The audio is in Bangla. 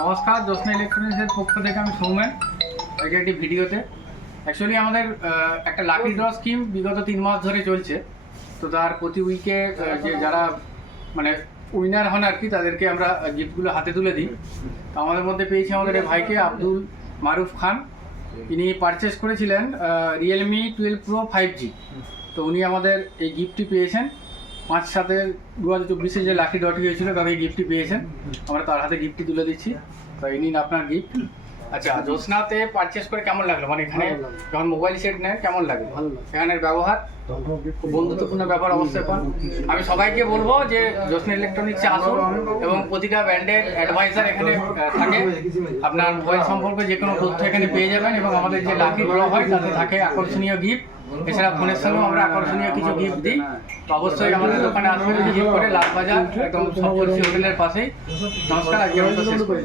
নমস্কার, জ্যোৎস্না ইলেকট্রনিক্সের পক্ষ থেকে আমি সৌমেন। আজকে একটি ভিডিওতে অ্যাকচুয়ালি আমাদের একটা লাকি ড্র স্কিম বিগত 3 মাস ধরে চলছে। তো তার প্রতি উইকে যে যারা মানে উইনার হন আর কি, তাদেরকে আমরা গিফটগুলো হাতে তুলে দিই। তো আমাদের মধ্যে পেয়েছি আমাদের এই ভাইকে, আব্দুল মারুফ খান। ইনি পারচেস করেছিলেন রিয়েলমি 12 প্রো 5G। তো উনি আমাদের এই গিফটটি পেয়েছেন 5/7/2024 যে লাকি ডট হয়েছিল, তাদের এই গিফটটি পেয়েছেন। আমরা তার হাতে গিফটটি তুলে দিচ্ছি। তো এই নিন আপনার গিফট। আচ্ছা, জ্যোৎস্নাতে পারচেস করে কেমন লাগলো? মানে এখানে যখন মোবাইল সেট নেন কেমন লাগে? এখানের ব্যবহার বন্ধুত্বপূর্ণ ব্যাপার অবশ্যই পান। আমি সবাইকে বলবো যে জ্যোৎস্না ইলেকট্রনিক্সে আসুন এবং প্রতিটা ব্র্যান্ডের অ্যাডভাইজার এখানে থাকে। আপনার মোবাইল সম্পর্কে যে কোনো তথ্য এখানে পেয়ে যাবেন এবং আমাদের যে লাকি ড্র হয় তাতে থাকে আকর্ষণীয় গিফট। এছাড়া ফোনের সঙ্গেও আমরা আকর্ষণীয় কিছু গিফট দিই। তো অবশ্যই আমাদের দোকানে আসবেন, ভিজিট করে, লালবাজার একদম সপ্তর্ষি হোটেলের পাশেই। নমস্কার, আজকের মতো শেষ করি।